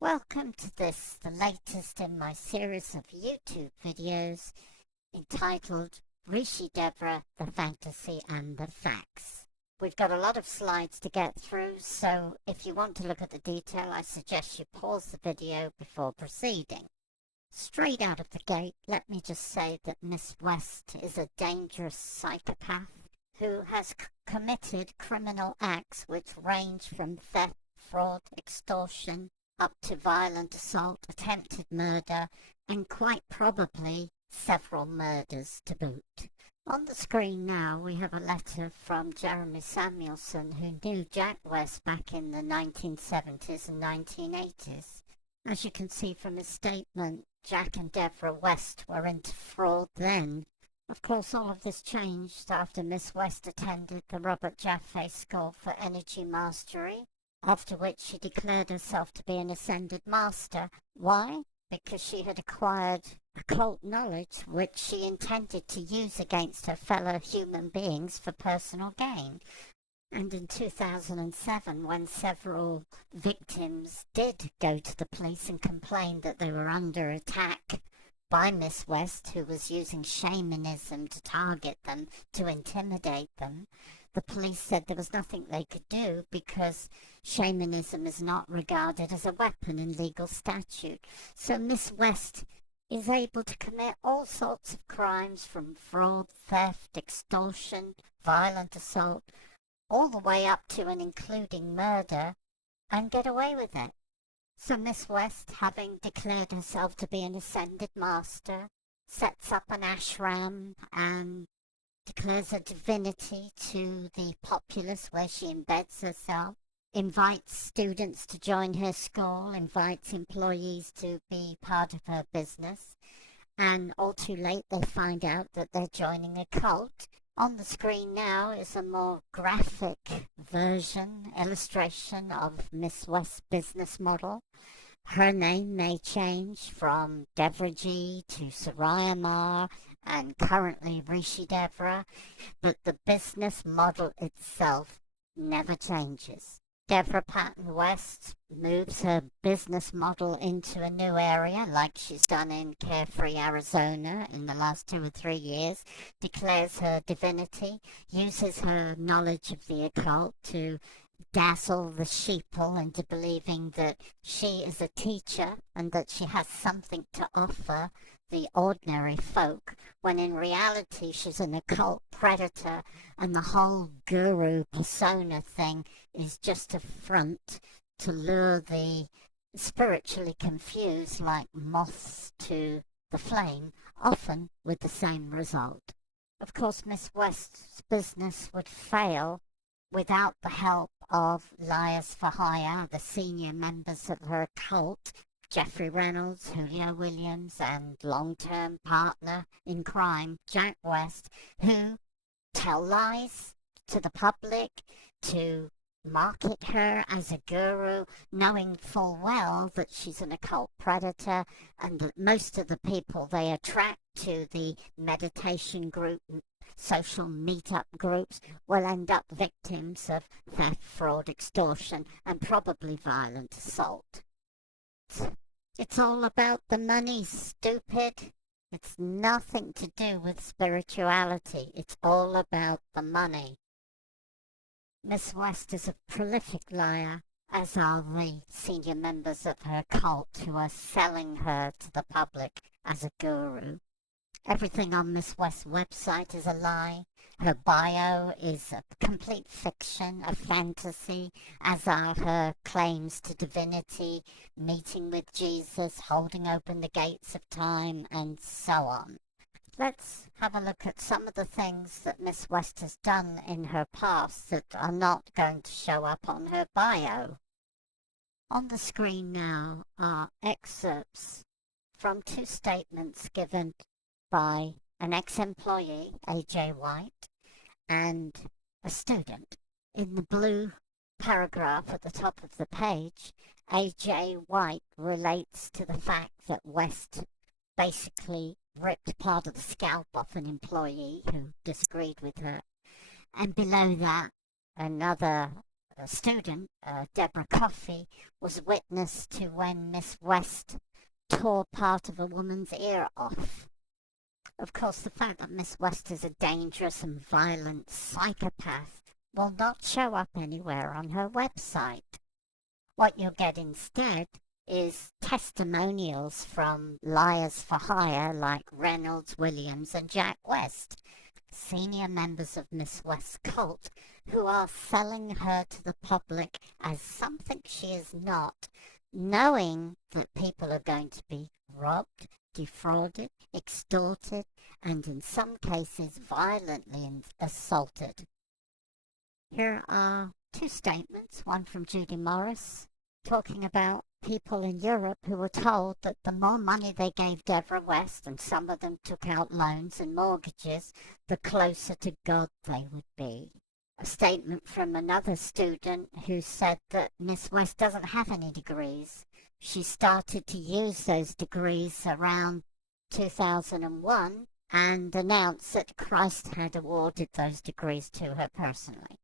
Welcome to this, the latest in my series of YouTube videos entitled Rishi Devra, the Fantasy and the Facts. We've got a lot of slides to get through, so if you want to look at the detail, I suggest you pause the video before proceeding. Straight out of the gate, let me just say that Miss West is a dangerous psychopath who has committed criminal acts which range from theft, fraud, extortion, up to violent assault, attempted murder, and quite probably several murders to boot. On the screen now we have a letter from Jeremy Samuelson, who knew Jack West back in the 1970s and 1980s. As you can see from his statement, Jack and Devra West were into fraud then. Of course, all of this changed after Miss West attended the Robert Jaffe School for Energy Mastery, after which she declared herself to be an ascended master. Why? Because she had acquired occult knowledge which she intended to use against her fellow human beings for personal gain. And in 2007, when several victims did go to the police and complain that they were under attack by Miss West, who was using shamanism to target them, to intimidate them, the police said there was nothing they could do because shamanism is not regarded as a weapon in legal statute. So Miss West is able to commit all sorts of crimes, from fraud, theft, extortion, violent assault, all the way up to and including murder, and get away with it. So Miss West, having declared herself to be an ascended master, sets up an ashram and declares a divinity to the populace where she embeds herself, invites students to join her school, invites employees to be part of her business, and all too late they find out that they're joining a cult. On the screen now is a more graphic illustration of Miss West's business model. Her name may change from Devra G to Soraya Ma and currently Rishi Devra, but the business model itself never changes. Devra Patton West moves her business model into a new area, like she's done in Carefree, Arizona in the last 2 or 3 years, declares her divinity, uses her knowledge of the occult to dazzle the sheeple into believing that she is a teacher and that she has something to offer the ordinary folk, when in reality she's an occult predator, and the whole guru persona thing is just a front to lure the spiritually confused like moths to the flame, often with the same result. Of course, Miss West's business would fail without the help of liars for hire, the senior members of her cult, Geoffrey Reynolds, Julio Williams, and long-term partner in crime, Jack West, who tell lies to the public to market her as a guru, knowing full well that she's an occult predator and that most of the people they attract to the meditation group, social meetup groups, will end up victims of theft, fraud, extortion, and probably violent assault. It's all about the money, stupid. It's nothing to do with spirituality. It's all about the money. Miss West is a prolific liar, as are the senior members of her cult who are selling her to the public as a guru. Everything on Miss West's website is a lie. Her bio is a complete fiction, a fantasy, as are her claims to divinity, meeting with Jesus, holding open the gates of time, and so on. Let's have a look at some of the things that Miss West has done in her past that are not going to show up on her bio. On the screen now are excerpts from 2 statements given by an ex-employee, A.J. White, and a student. In the blue paragraph at the top of the page, A.J. White relates to the fact that West basically ripped part of the scalp off an employee who disagreed with her. And below that, another student, Deborah Coffey, was witness to when Miss West tore part of a woman's ear off. Of course, the fact that Miss West is a dangerous and violent psychopath will not show up anywhere on her website. What you'll get instead is testimonials from liars for hire like Reynolds, Williams, and Jack West, senior members of Miss West's cult, who are selling her to the public as something she is not, knowing that people are going to be robbed, defrauded, extorted, and in some cases violently assaulted. Here are two statements, one from Judy Morris, talking about people in Europe who were told that the more money they gave Devra West, and some of them took out loans and mortgages, the closer to God they would be. A statement from another student who said that Miss West doesn't have any degrees. She started to use those degrees around 2001 and announced that Christ had awarded those degrees to her personally.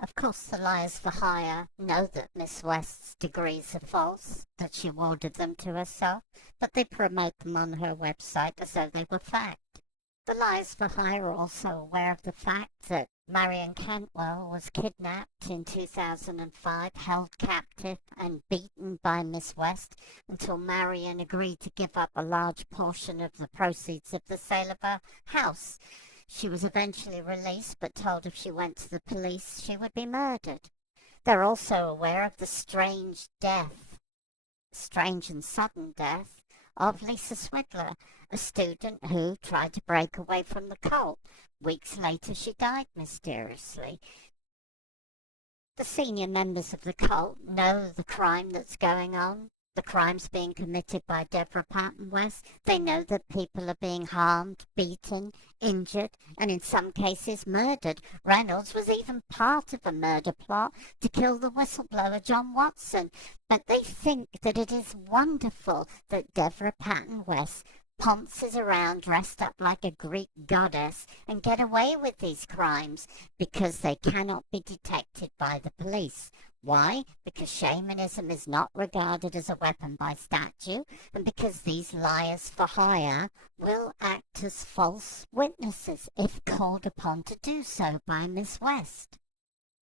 Of course, the liars for hire know that Miss West's degrees are false, that she awarded them to herself, but they promote them on her website as though they were fact. The liars for hire are also aware of the fact that Marion Cantwell was kidnapped in 2005, held captive and beaten by Miss West until Marion agreed to give up a large portion of the proceeds of the sale of her house. She was eventually released, but told if she went to the police, she would be murdered. They're also aware of the strange and sudden death, of Lisa Swidler, a student who tried to break away from the cult. Weeks later, she died mysteriously. The senior members of the cult know the crime that's going on. The crimes being committed by Devra Patton West. They know that people are being harmed, beaten, injured, and in some cases murdered. Reynolds was even part of a murder plot to kill the whistleblower John Watson. But they think that it is wonderful that Devra Patton West ponces around dressed up like a Greek goddess and get away with these crimes because they cannot be detected by the police. Why? Because shamanism is not regarded as a weapon by statute, and because these liars for hire will act as false witnesses if called upon to do so by Miss West.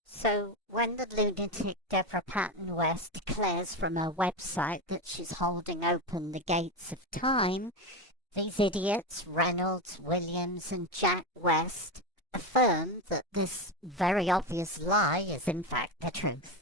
So when the lunatic Devra Patton West declares from her website that she's holding open the gates of time, these idiots, Reynolds, Williams, and Jack West, affirm that this very obvious lie is in fact the truth.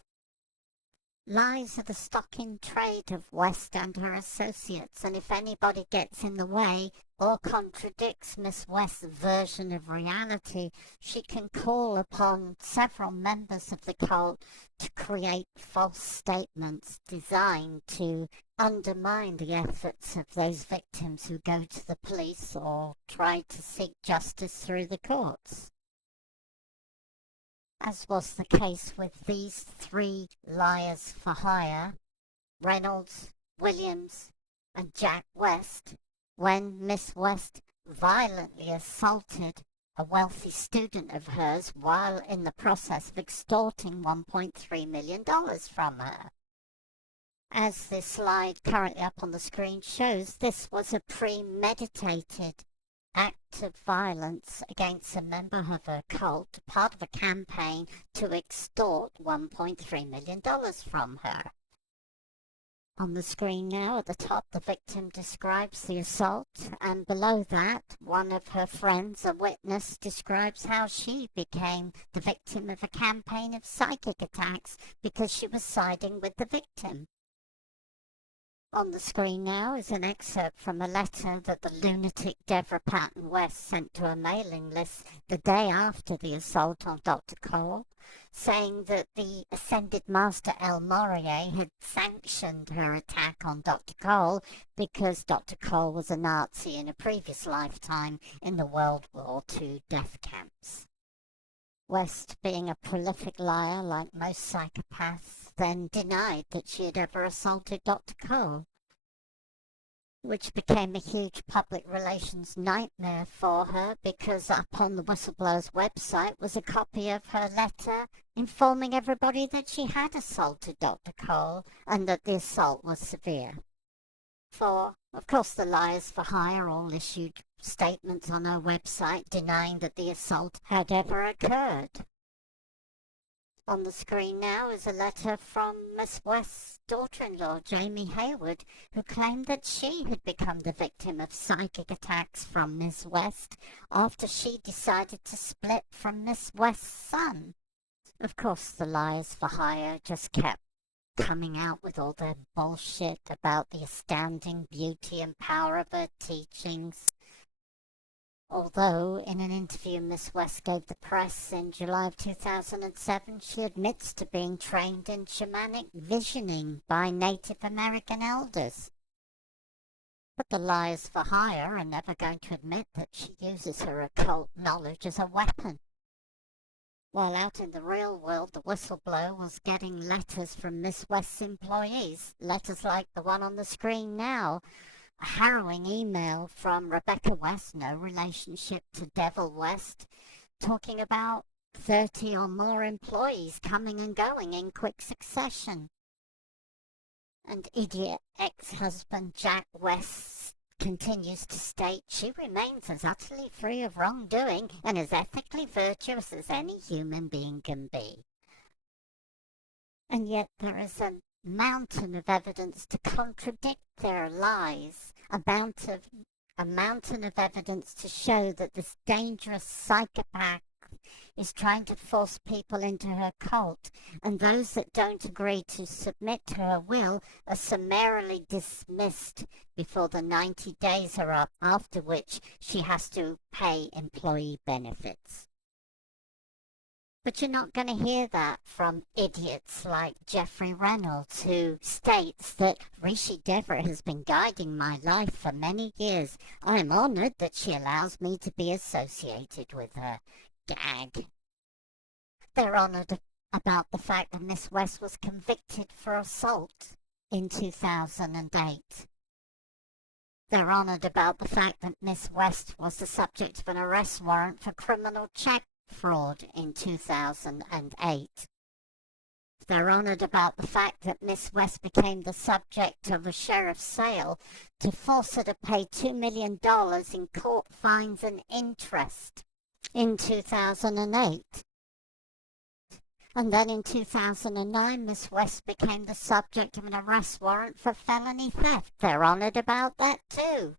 Lies are the stock in trade of West and her associates, and if anybody gets in the way or contradicts Miss West's version of reality, she can call upon several members of the cult to create false statements designed to undermine the efforts of those victims who go to the police or try to seek justice through the courts. As was the case with these three liars for hire, Reynolds, Williams, and Jack West, when Miss West violently assaulted a wealthy student of hers while in the process of extorting $1.3 million from her. As this slide currently up on the screen shows, this was a premeditated act of violence against a member of her cult, part of a campaign to extort $1.3 million from her. On the screen now, at the top, the victim describes the assault, and below that, one of her friends, a witness, describes how she became the victim of a campaign of psychic attacks because she was siding with the victim. On the screen now is an excerpt from a letter that the lunatic Devra Patton West sent to a mailing list the day after the assault on Dr. Cole, saying that the Ascended Master El Morier had sanctioned her attack on Dr. Cole because Dr. Cole was a Nazi in a previous lifetime in the World War II death camps. West, being a prolific liar like most psychopaths, then denied that she had ever assaulted Dr. Cole. which became a huge public relations nightmare for her because up on the whistleblower's website was a copy of her letter informing everybody that she had assaulted Dr. Cole and that the assault was severe. For, of course, the liars for hire all issued statements on her website denying that the assault had ever occurred. On the screen now is a letter from Miss West's daughter-in-law, Jamie Hayward, who claimed that she had become the victim of psychic attacks from Miss West after she decided to split from Miss West's son. Of course, the liars for hire just kept coming out with all their bullshit about the astounding beauty and power of her teachings. Although, in an interview Miss West gave the press in July of 2007, she admits to being trained in shamanic visioning by Native American elders. But the liars for hire are never going to admit that she uses her occult knowledge as a weapon. While out in the real world, the whistleblower was getting letters from Miss West's employees, letters like the one on the screen now. A harrowing email from Rebecca West, no relationship to Devra West, talking about 30 or more employees coming and going in quick succession. And idiot ex-husband Jack West continues to state she remains as utterly free of wrongdoing and as ethically virtuous as any human being can be. And yet there is a mountain of evidence to contradict their lies, a mountain of evidence to show that this dangerous psychopath is trying to force people into her cult, and those that don't agree to submit to her will are summarily dismissed before the 90 days are up, after which she has to pay employee benefits. But you're not going to hear that from idiots like Geoffrey Reynolds, who states that Rishi Devra has been guiding my life for many years. I'm honoured that she allows me to be associated with her. Gag. They're honoured about the fact that Miss West was convicted for assault in 2008. They're honoured about the fact that Miss West was the subject of an arrest warrant for criminal check fraud in 2008. They're honoured about the fact that Miss West became the subject of a sheriff's sale to force her to pay $2 million in court fines and interest in 2008. And then in 2009, Miss West became the subject of an arrest warrant for felony theft. They're honoured about that too.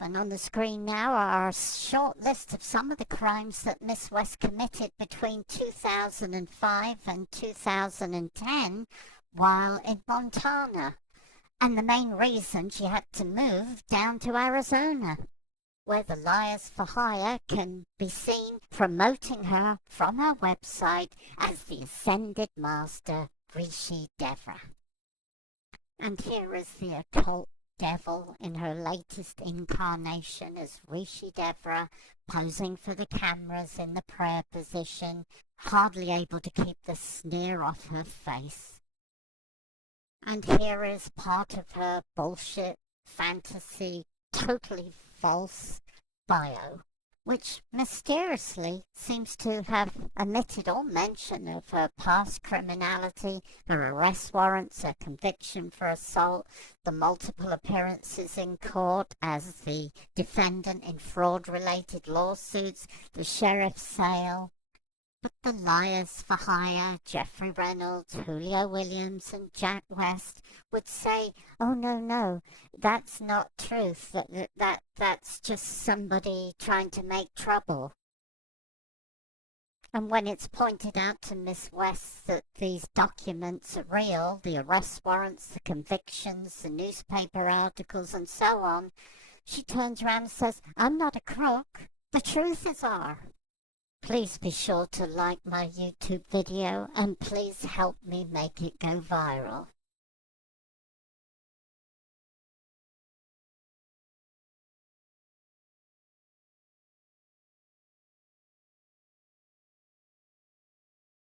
And on the screen now are a short list of some of the crimes that Miss West committed between 2005 and 2010 while in Montana. And the main reason she had to move down to Arizona, where the liars for hire can be seen promoting her from her website as the ascended master Rishi Devra. And here is the occult devil in her latest incarnation as Rishi Devra, posing for the cameras in the prayer position, hardly able to keep the sneer off her face. And here is part of her bullshit, fantasy, totally false bio, which mysteriously seems to have omitted all mention of her past criminality, her arrest warrants, her conviction for assault, the multiple appearances in court as the defendant in fraud-related lawsuits, the sheriff's sale. But the liars for hire, Geoffrey Reynolds, Julio Williams and Jack West, would say, oh no, that's not truth, that's just somebody trying to make trouble. And when it's pointed out to Miss West that these documents are real, the arrest warrants, the convictions, the newspaper articles and so on, she turns around and says, I'm not a crook, the truth is are. Please be sure to like my YouTube video and please help me make it go viral.